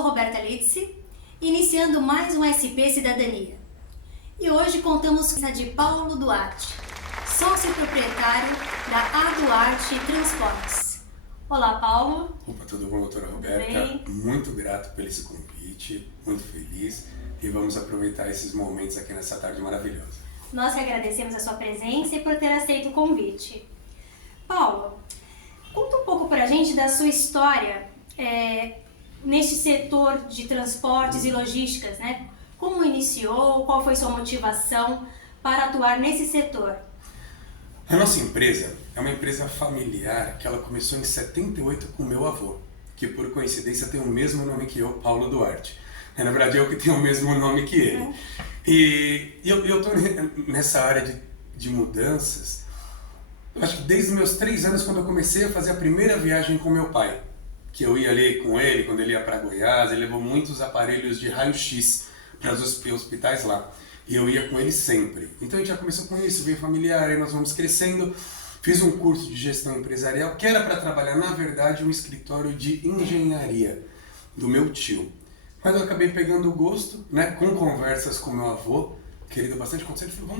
sou Roberta Lidse, iniciando mais um SP Cidadania. E hoje contamos com a de Paulo Duarte, sócio proprietário da A Duarte Transportes. Olá, Paulo. Opa, tudo bom, doutora Roberta? Muito grato por esse convite, muito feliz, e vamos aproveitar esses momentos aqui nessa tarde maravilhosa. Nós que agradecemos a sua presença e por ter aceito o convite. Paulo, conta um pouco pra gente da sua história neste setor de transportes e logísticas, né? Como iniciou, qual foi sua motivação para atuar nesse setor? A nossa empresa é uma empresa familiar que ela começou em 78 com meu avô, que por coincidência tem o mesmo nome que eu, Paulo Duarte. Na verdade, eu que tenho o mesmo nome que ele. E eu estou nessa área de mudanças, acho que desde os meus 3 anos, quando eu comecei a fazer a primeira viagem com meu pai. Que eu ia ali com ele, quando ele ia para Goiás, ele levou muitos aparelhos de raio-x para os hospitais lá. E eu ia com ele sempre. Então a gente já começou com isso, veio familiar, aí nós vamos crescendo. Fiz um curso de gestão empresarial, que era para trabalhar, na verdade, um escritório de engenharia do meu tio. Mas eu acabei pegando o gosto, né, com conversas com meu avô, que ele deu bastante conselho, ele falou,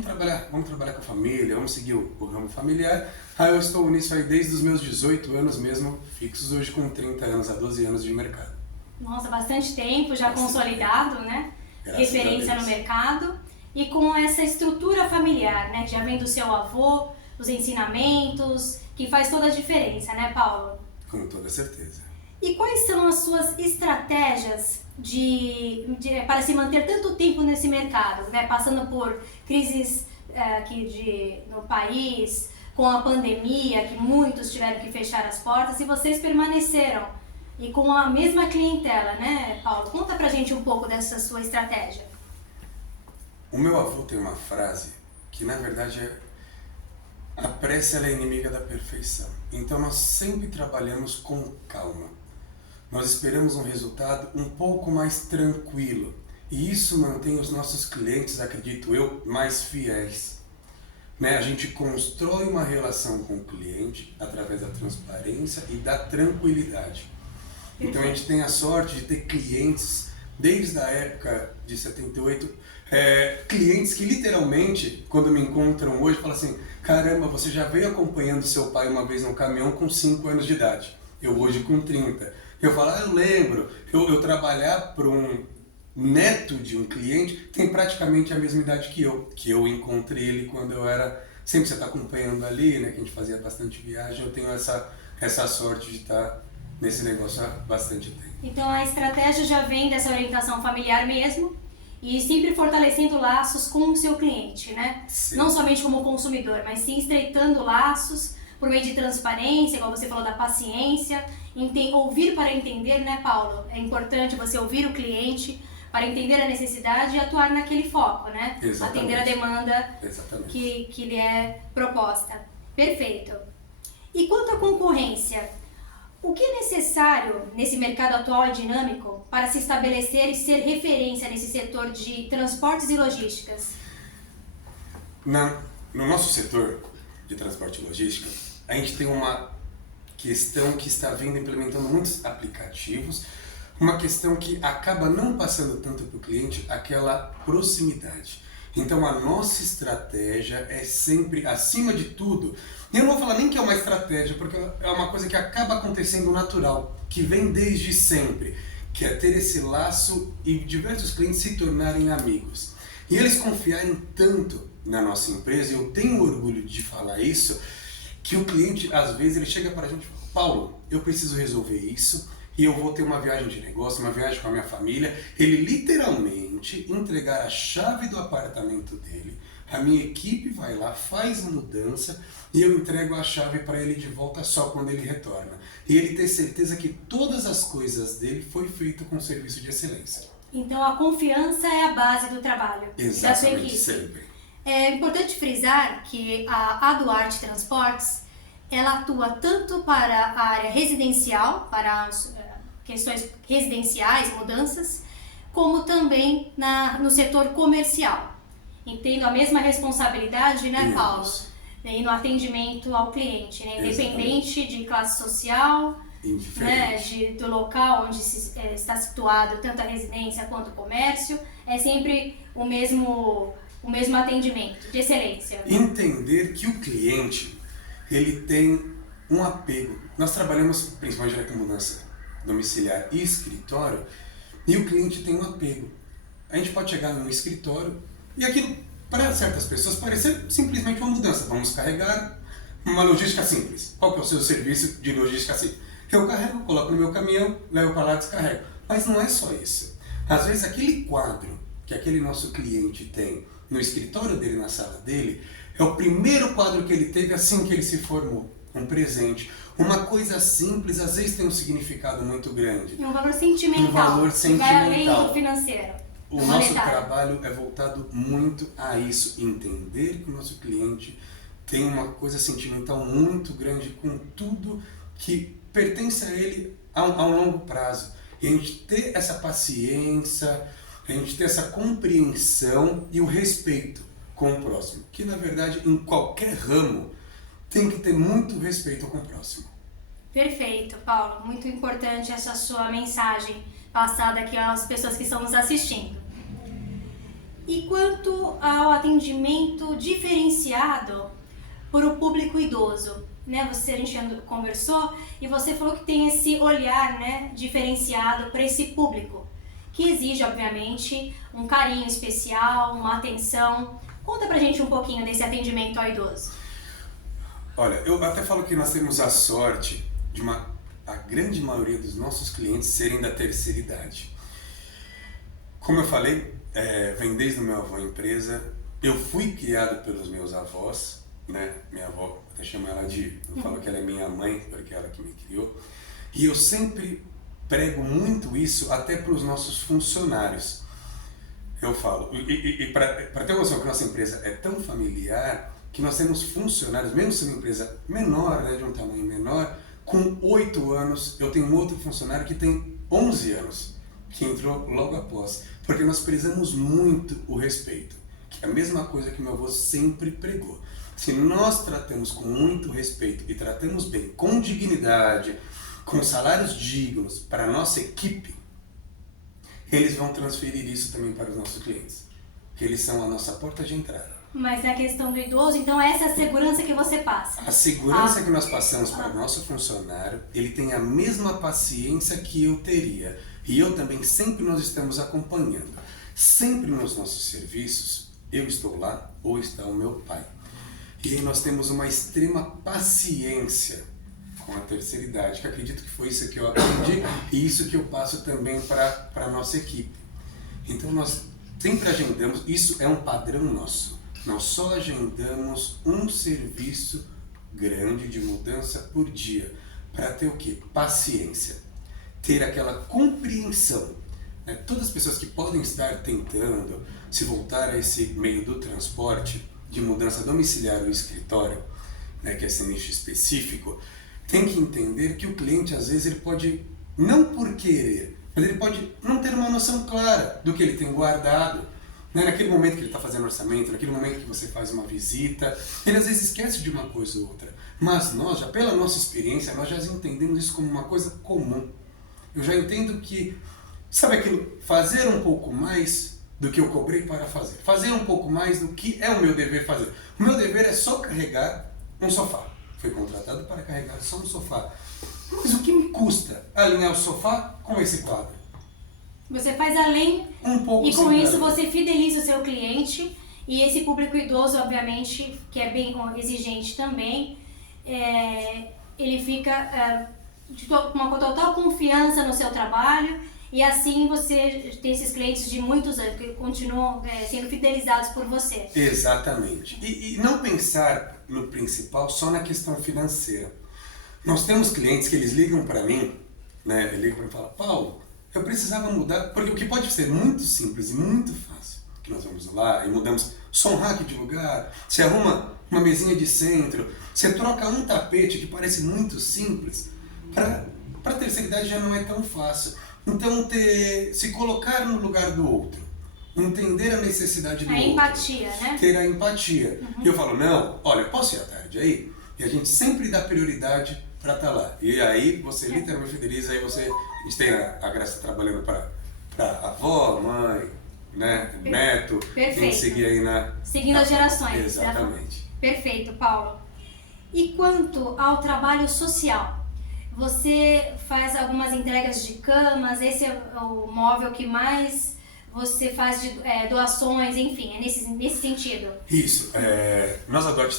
vamos trabalhar com a família, vamos seguir o ramo familiar. Aí eu estou nisso aí desde os meus 18 anos mesmo, fixos hoje com 30 anos, a 12 anos de mercado. Nossa, bastante tempo já consolidado, né? Graças Referência no mercado. E com essa estrutura familiar, né? Que já vem do seu avô, os ensinamentos, que faz toda a diferença, né, Paulo? Com toda certeza. E quais são as suas estratégias para se manter tanto tempo nesse mercado, né? Passando por crises aqui no país, com a pandemia, que muitos tiveram que fechar as portas, e vocês permaneceram. E com a mesma clientela, né, Paulo? Conta pra gente um pouco dessa sua estratégia. O meu avô tem uma frase que, na verdade, a pressa ela é inimiga da perfeição. Então nós sempre trabalhamos com calma. Nós esperamos um resultado um pouco mais tranquilo. E isso mantém os nossos clientes, acredito eu, mais fiéis. Né? A gente constrói uma relação com o cliente através da transparência e da tranquilidade. Então a gente tem a sorte de ter clientes, desde a época de 78, clientes que literalmente, quando me encontram hoje, falam assim, caramba, você já veio acompanhando seu pai uma vez no caminhão com 5 anos de idade, eu hoje com 30. Eu falo, eu lembro, eu trabalhar para um neto de um cliente tem praticamente a mesma idade que eu encontrei ele quando eu era, sempre você está acompanhando ali, né, que a gente fazia bastante viagem, eu tenho essa sorte de estar nesse negócio há bastante tempo. Então a estratégia já vem dessa orientação familiar mesmo, e sempre fortalecendo laços com o seu cliente, né? Sim. Não somente como consumidor, mas sim estreitando laços por meio de transparência, igual você falou, da paciência, ouvir para entender, né, Paulo? É importante você ouvir o cliente para entender a necessidade e atuar naquele foco, né? Exatamente. Atender a demanda Exatamente. que lhe é proposta. Perfeito. E quanto à concorrência, o que é necessário nesse mercado atual e dinâmico para se estabelecer e ser referência nesse setor de transportes e logísticas? No nosso setor de transporte e logística, a gente tem uma questão que está vindo implementando muitos aplicativos, uma questão que acaba não passando tanto para o cliente aquela proximidade. Então a nossa estratégia é sempre, acima de tudo, e eu não vou falar nem que é uma estratégia, porque é uma coisa que acaba acontecendo natural, que vem desde sempre, que é ter esse laço e diversos clientes se tornarem amigos. E eles confiarem tanto na nossa empresa, e eu tenho orgulho de falar isso, que o cliente, às vezes, ele chega para a gente e fala, Paulo, eu preciso resolver isso, e eu vou ter uma viagem de negócio, uma viagem com a minha família, ele literalmente entregar a chave do apartamento dele, a minha equipe vai lá, faz mudança, e eu entrego a chave para ele de volta só quando ele retorna. E ele ter certeza que todas as coisas dele foi feito com serviço de excelência. Então a confiança é a base do trabalho. Exatamente, da sua equipe. sempre. É importante frisar que a Duarte Transportes, ela atua tanto para a área residencial, para as questões residenciais, mudanças, como também no setor comercial. Tendo a mesma responsabilidade, né, Paulo? E no atendimento ao cliente, né? Independente de classe social, né, do local onde está situado tanto a residência quanto o comércio, é sempre o mesmo atendimento, de excelência. Entender que o cliente, ele tem um apego. Nós trabalhamos principalmente com mudança domiciliar e escritório, e o cliente tem um apego. A gente pode chegar num escritório e aquilo, para certas pessoas, parecer simplesmente uma mudança. Vamos carregar uma logística simples. Qual que é o seu serviço de logística simples? Eu carrego, coloco no meu caminhão, levo para lá e descarrego. Mas não é só isso. Às vezes aquele quadro que aquele nosso cliente tem no escritório dele, na sala dele, é o primeiro quadro que ele teve assim que ele se formou. Um presente. Uma coisa simples, às vezes tem um significado muito grande. E um valor sentimental. Um valor sentimental. Vai além do financeiro. O nosso trabalho é voltado muito a isso. Entender que o nosso cliente tem uma coisa sentimental muito grande com tudo que pertence a ele a um longo prazo. E a gente ter essa paciência, a gente ter essa compreensão e o respeito com o próximo. Que na verdade, em qualquer ramo, tem que ter muito respeito com o próximo. Perfeito, Paulo. Muito importante essa sua mensagem passada aqui às pessoas que estão nos assistindo. E quanto ao atendimento diferenciado para o público idoso, né? A gente conversou e você falou que tem esse olhar, né, diferenciado para esse público, que exige, obviamente, um carinho especial, uma atenção. Conta pra gente um pouquinho desse atendimento ao idoso. Olha, eu até falo que nós temos a sorte de a grande maioria dos nossos clientes serem da terceira idade. Como eu falei, vem desde o meu avô empresa. Eu fui criado pelos meus avós, né? Minha avó, até chamo ela eu falo que ela é minha mãe, porque é ela que me criou. E eu sempre prego muito isso até para os nossos funcionários. Eu falo, e para ter uma noção que a nossa empresa é tão familiar, que nós temos funcionários, mesmo sendo uma empresa menor, né, de um tamanho menor, com 8 anos, eu tenho um outro funcionário que tem 11 anos, que entrou logo após, porque nós prezamos muito o respeito, que é a mesma coisa que meu avô sempre pregou. Se nós tratamos com muito respeito e tratamos bem, com dignidade, com salários dignos para a nossa equipe, eles vão transferir isso também para os nossos clientes, que eles são a nossa porta de entrada. Mas na questão do idoso, então essa é a segurança que você passa? A segurança que nós passamos para o nosso funcionário, ele tem a mesma paciência que eu teria. E eu também, sempre nós estamos acompanhando. Sempre nos nossos serviços, eu estou lá ou está o meu pai. E aí nós temos uma extrema paciência com a terceira idade, que acredito que foi isso que eu aprendi e isso que eu passo também para a nossa equipe. Então nós sempre agendamos, isso é um padrão nosso. Nós só agendamos um serviço grande de mudança por dia para ter o quê? Paciência, ter aquela compreensão. Né? Todas as pessoas que podem estar tentando se voltar a esse meio do transporte, de mudança domiciliar ou escritório, né, que é esse nicho específico, tem que entender que o cliente às vezes ele pode, não por querer, mas ele pode não ter uma noção clara do que ele tem guardado. Né? Naquele momento que ele está fazendo orçamento, naquele momento que você faz uma visita, ele às vezes esquece de uma coisa ou outra. Mas nós, já pela nossa experiência, nós já entendemos isso como uma coisa comum. Eu já entendo que, sabe aquilo, fazer um pouco mais do que eu cobrei para fazer. Fazer um pouco mais do que é o meu dever fazer. O meu dever é só carregar um sofá. Fui contratado para carregar só um sofá. Mas o que me custa alinhar o sofá com esse quadro? Você faz além um pouco e com isso você fideliza o seu cliente e esse público idoso, obviamente, que é bem exigente também, ele fica com uma total confiança no seu trabalho e assim você tem esses clientes de muitos anos que continuam sendo fidelizados por você. Exatamente. E não pensar no principal só na questão financeira. Nós temos clientes que eles ligam para mim, né? Eles ligam para mim e falam, Paulo, eu precisava mudar, porque o que pode ser muito simples e muito fácil, que nós vamos lá e mudamos só um rack de lugar, você arruma uma mesinha de centro, você troca um tapete que parece muito simples, para a terceira idade já não é tão fácil. Então, se colocar no lugar do outro, entender a necessidade do outro. A empatia, né? Ter a empatia. E eu falo, não, olha, posso ir à tarde aí? E a gente sempre dá prioridade para estar lá. E aí você literalmente fideliza, aí você, a gente tem a Graça trabalhando para avó, mãe, né, neto, Perfeito. tem que seguir aí seguindo as gerações. Exatamente. Perfeito, Paulo. E quanto ao trabalho social, você faz algumas entregas de camas, esse é o móvel que mais você faz de doações, enfim, é nesse sentido? Isso. Nós, a Dort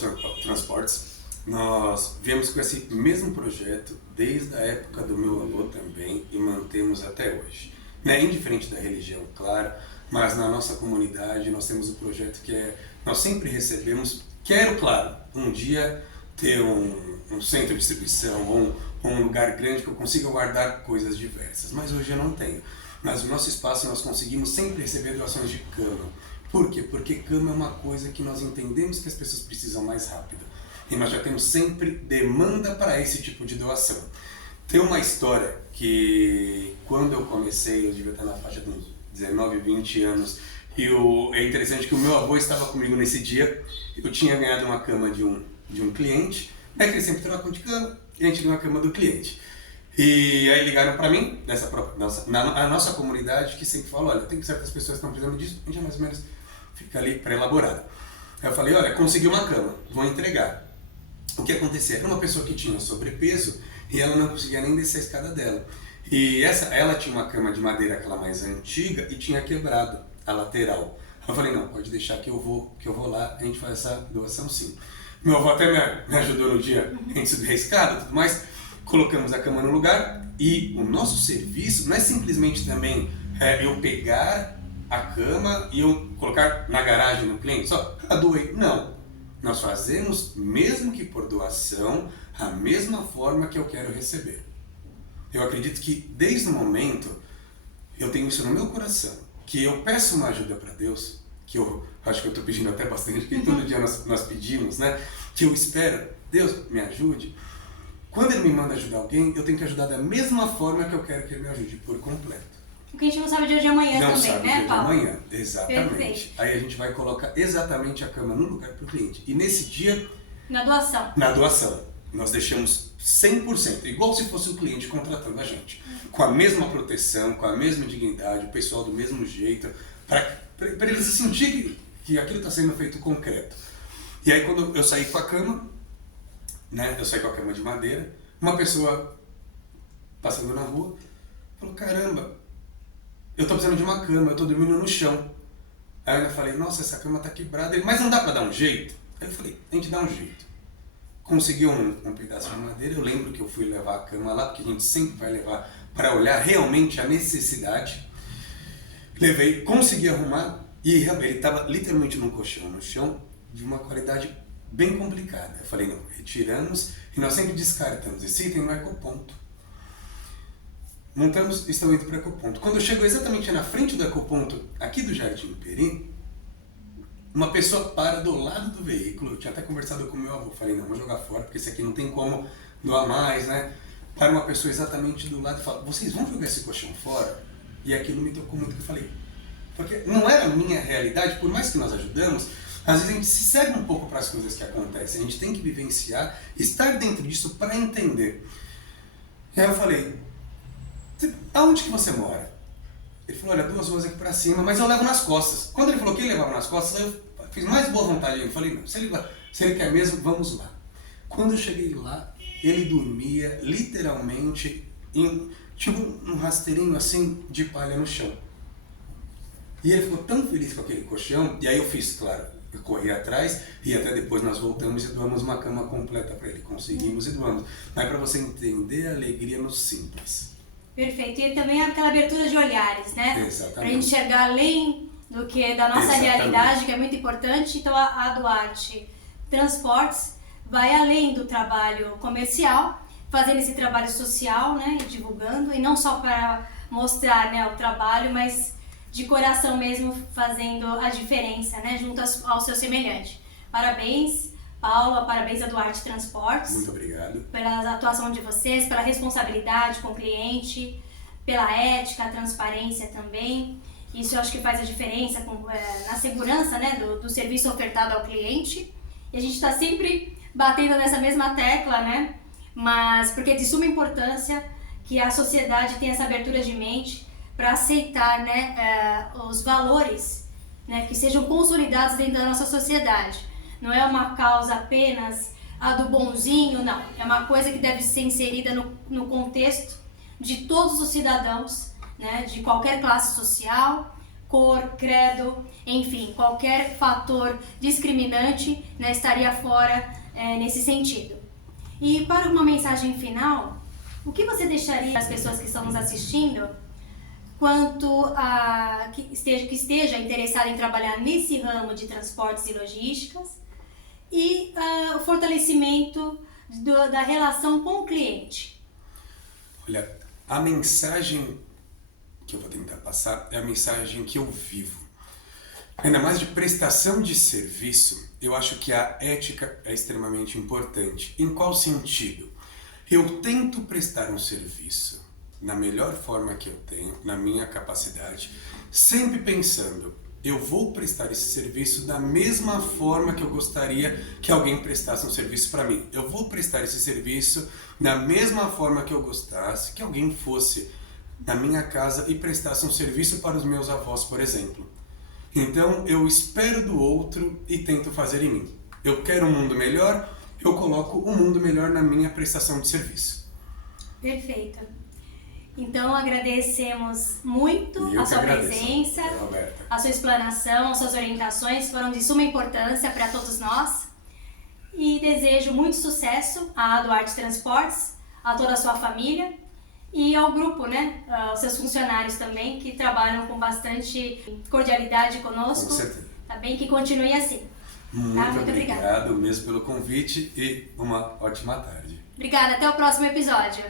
Transportes, nós viemos com esse mesmo projeto desde a época do meu avô também e mantemos até hoje. Né? Indiferente da religião, claro, mas na nossa comunidade nós temos um projeto que nós sempre recebemos, quero, claro, um dia ter um centro de distribuição ou um lugar grande que eu consiga guardar coisas diversas, mas hoje eu não tenho. Mas no nosso espaço nós conseguimos sempre receber doações de cama. Por quê? Porque cama é uma coisa que nós entendemos que as pessoas precisam mais rápido. E nós já temos sempre demanda para esse tipo de doação. Tem uma história que quando eu comecei, eu devia estar na faixa de uns 19, 20 anos, e é interessante que o meu avô estava comigo nesse dia. Eu tinha ganhado uma cama de um cliente, né, que eles sempre trocam de cama, e a gente ganhou a cama do cliente. E aí ligaram para mim, a nossa comunidade, que sempre fala, olha, tem certas pessoas que estão precisando disso, a gente já mais ou menos fica ali pré-elaborado. Aí eu falei, olha, consegui uma cama, vou entregar. O que acontecia? Era uma pessoa que tinha sobrepeso e ela não conseguia nem descer a escada dela. E ela tinha uma cama de madeira, aquela mais antiga, e tinha quebrado a lateral. Eu falei, não, pode deixar que eu vou lá, a gente faz essa doação sim. Meu avô até me ajudou no dia, a gente subir a escada e tudo mais. Colocamos a cama no lugar e o nosso serviço não é simplesmente também eu pegar a cama e eu colocar na garagem do cliente, só doei. Não. Nós fazemos, mesmo que por doação, a mesma forma que eu quero receber. Eu acredito que desde o momento, eu tenho isso no meu coração, que eu peço uma ajuda para Deus, que eu acho que eu estou pedindo até bastante, porque todo dia nós pedimos, né? Que eu espero, Deus me ajude. Quando Ele me manda ajudar alguém, eu tenho que ajudar da mesma forma que eu quero que Ele me ajude, por completo. Porque a gente não sabe o dia de amanhã não também, sabe né, o dia Paulo? de amanhã, exatamente. Perfeito. Aí a gente vai colocar exatamente a cama no lugar para o cliente. E nesse dia... Na doação. Na doação. Nós deixamos 100%, igual se fosse o cliente contratando a gente. Com a mesma proteção, com a mesma dignidade, o pessoal do mesmo jeito, para ele se sentir que aquilo está sendo feito concreto. E aí quando eu saí com a cama, né, eu saí com a cama de madeira, uma pessoa passando na rua falou, caramba, eu tô precisando de uma cama, eu tô dormindo no chão. Aí eu ainda falei, nossa, essa cama tá quebrada. Ele, mas não dá pra dar um jeito? Aí eu falei, a gente dá um jeito. Conseguiu um pedaço de madeira, eu lembro que eu fui levar a cama lá, porque a gente sempre vai levar para olhar realmente a necessidade. Levei, consegui arrumar e ele estava literalmente num colchão no chão de uma qualidade bem complicada. Eu falei, não, retiramos e nós sempre descartamos esse item no ecoponto. Montamos, estamos indo para o ecoponto. Quando eu chego exatamente na frente do ecoponto, aqui do Jardim Peri, uma pessoa para do lado do veículo. Eu tinha até conversado com o meu avô, falei, não, vou jogar fora, porque esse aqui não tem como doar mais, né? Para uma pessoa exatamente do lado e fala, vocês vão jogar esse colchão fora? E aquilo me tocou muito, que eu falei, porque não era a minha realidade, por mais que nós ajudamos, às vezes a gente se segue um pouco para as coisas que acontecem, a gente tem que vivenciar, estar dentro disso para entender. E aí eu falei, aonde que você mora? Ele falou, olha, 2 ruas aqui para cima, mas eu levo nas costas. Quando ele falou que ele levava nas costas, eu fiz mais boa vontade. Eu falei, não, se ele quer mesmo, vamos lá. Quando eu cheguei lá, ele dormia literalmente em tipo um rasteirinho assim de palha no chão. E ele ficou tão feliz com aquele colchão, e aí eu fiz, claro, eu corri atrás e até depois nós voltamos e doamos uma cama completa para ele. Conseguimos e doamos. Mas para você entender a alegria no simples. Perfeito. E também aquela abertura de olhares, né? Exatamente. Para a gente enxergar além do que da nossa Exatamente. realidade, que é muito importante. Então a Duarte Transportes vai além do trabalho comercial, fazendo esse trabalho social, né? E divulgando, e não só para mostrar, né, o trabalho, mas de coração mesmo fazendo a diferença, né? Junto ao seu semelhante. Parabéns, Paula, parabéns a Duarte Transportes. Muito obrigado. Pela atuação de vocês, pela responsabilidade com o cliente, pela ética, a transparência também. Isso eu acho que faz a diferença na segurança, né, do serviço ofertado ao cliente. E a gente está sempre batendo nessa mesma tecla, né, mas porque é de suma importância que a sociedade tenha essa abertura de mente para aceitar, né, os valores, né, que sejam consolidados dentro da nossa sociedade. Não é uma causa apenas a do bonzinho, não. É uma coisa que deve ser inserida no contexto de todos os cidadãos, né, de qualquer classe social, cor, credo, enfim, qualquer fator discriminante, né, estaria fora nesse sentido. E para uma mensagem final, o que você deixaria às pessoas que estão nos assistindo quanto a que esteja interessada em trabalhar nesse ramo de transportes e logísticas e o fortalecimento da relação com o cliente? Olha, a mensagem que eu vou tentar passar é a mensagem que eu vivo. Ainda mais de prestação de serviço, eu acho que a ética é extremamente importante. Em qual sentido? Eu tento prestar um serviço na melhor forma que eu tenho, na minha capacidade, sempre pensando, eu vou prestar esse serviço da mesma forma que eu gostaria que alguém prestasse um serviço para mim. Eu vou prestar esse serviço da mesma forma que eu gostasse que alguém fosse na minha casa e prestasse um serviço para os meus avós, por exemplo. Então eu espero do outro e tento fazer em mim. Eu quero um mundo melhor, eu coloco um mundo melhor na minha prestação de serviço. Perfeito. Então agradecemos muito a sua presença, a sua explanação, as suas orientações foram de suma importância para todos nós. E desejo muito sucesso à Duarte Transportes, a toda a sua família e ao grupo, né, aos seus funcionários também, que trabalham com bastante cordialidade conosco. Com certeza. Tá bem? Que continue assim. Muito obrigado mesmo pelo convite e uma ótima tarde. Obrigada, até o próximo episódio.